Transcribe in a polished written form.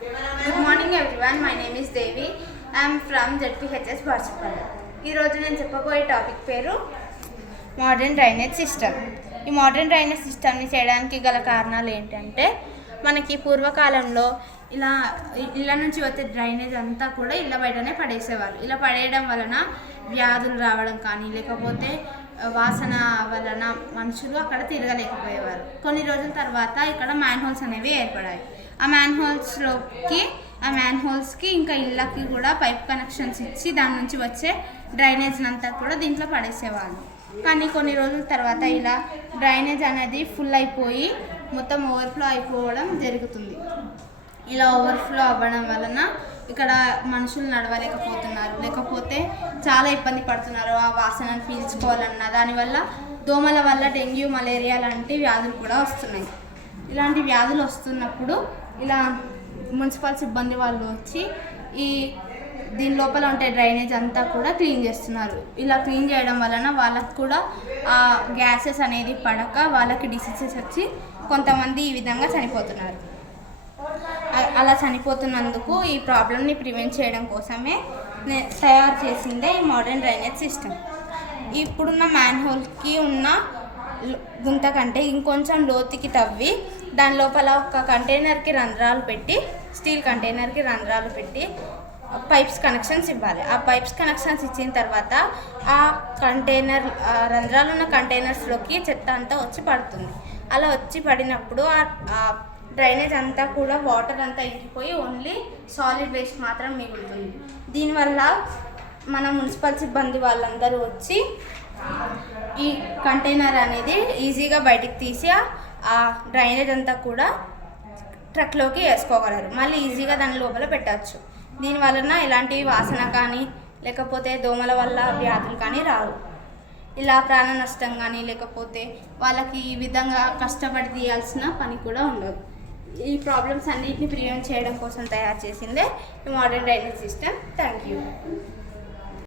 Good morning everyone. My name is Devi. I am from ZPHS Varsapalli. ఈ రోజు నేను చెప్పబోయే టాపిక్ పేరు మోడర్న్ డ్రైనేజ్ సిస్టమ్. ఈ మోడర్న్ డ్రైనేజ్ సిస్టమ్ని చేయడానికి గల కారణాలు ఏంటంటే, మనకి పూర్వకాలంలో ఇలా ఇళ్ళ నుంచి వచ్చే డ్రైనేజ్ అంతా కూడా ఇళ్ళ బయటనే పడేసేవాళ్ళు. ఇలా పడేయడం వలన వ్యాధులు రావడం కానీ, లేకపోతే వాసన వలన మనుషులు అక్కడ తిరగలేకపోయేవారు. కొన్ని రోజుల తర్వాత ఇక్కడ మ్యాన్ హోల్స్ అనేవి ఏర్పడాయి. ఆ మ్యాన్ హోల్స్కి ఇంకా ఇళ్ళకి కూడా పైప్ కనెక్షన్స్ ఇచ్చి దాని నుంచి వచ్చే డ్రైనేజ్ అంతా కూడా దీంట్లో పడేసేవాళ్ళు. కానీ కొన్ని రోజుల తర్వాత ఇలా డ్రైనేజ్ అనేది ఫుల్ అయిపోయి మొత్తం ఓవర్ఫ్లో అయిపోవడం జరుగుతుంది. ఇలా ఓవర్ఫ్లో అవ్వడం వలన ఇక్కడ మనుషులు నడవలేకపోతున్నారు, లేకపోతే చాలా ఇబ్బంది పడుతున్నారు ఆ వాసనను పీల్చుకోవాలన్నా. దానివల్ల దోమల వల్ల డెంగ్యూ, మలేరియా లాంటి వ్యాధులు కూడా వస్తున్నాయి. ఇలాంటి వ్యాధులు వస్తున్నప్పుడు ఇలా మున్సిపల్ సిబ్బంది వాళ్ళు వచ్చి దీని లోపల ఉండే డ్రైనేజ్ అంతా కూడా క్లీన్ చేస్తున్నారు. ఇలా క్లీన్ చేయడం వలన వాళ్ళకు కూడా ఆ గ్యాసెస్ అనేది పడక వాళ్ళకి డిసీజెస్ వచ్చి కొంతమంది ఈ విధంగా చనిపోతున్నారు. అలా చనిపోతున్నందుకు ఈ ప్రాబ్లమ్ని ప్రివెంట్ చేయడం కోసమే తయారు చేసిందే ఈ మోడర్న్ డ్రైనేజ్ సిస్టమ్. ఇప్పుడున్న మ్యాన్ హోల్కి ఉన్న గుంత కంటే ఇంకొంచెం లోతుకి తవ్వి దాని లోపల ఒక కంటైనర్కి రంధ్రాలు పెట్టి, స్టీల్ కంటైనర్కి రంధ్రాలు పెట్టి పైప్స్ కనెక్షన్స్ ఇవ్వాలి. ఆ పైప్స్ కనెక్షన్స్ ఇచ్చిన తర్వాత ఆ కంటైనర్ రంధ్రాలు ఉన్న కంటైనర్స్లోకి చెత్త అంతా వచ్చి పడుతుంది. అలా వచ్చి పడినప్పుడు ఆ డ్రైనేజ్ అంతా కూడా వాటర్ అంతా ఇంకిపోయి ఓన్లీ సాలిడ్ వేస్ట్ మాత్రం మిగులుతుంది. దీనివల్ల మన మున్సిపల్ సిబ్బంది వాళ్ళందరూ వచ్చి ఈ కంటైనర్ అనేది ఈజీగా బయటికి తీసి ఆ డ్రైనేజ్ అంతా కూడా ట్రక్లోకి వేసుకోగలరు. మళ్ళీ ఈజీగా దాని లోపల పెట్టచ్చు. దీనివలన ఎలాంటి వాసన కానీ, లేకపోతే దోమల వల్ల వ్యాధులు కానీ రావు. ఇలా ప్రాణ నష్టం కానీ, లేకపోతే వాళ్ళకి ఈ విధంగా కష్టపడి తీయాల్సిన పని కూడా ఉండదు. ఈ ప్రాబ్లమ్స్ అన్నిటిని ప్రివెంట్ చేయడం కోసం తయారు చేసిందే ఈ modern drainage system. Thank you.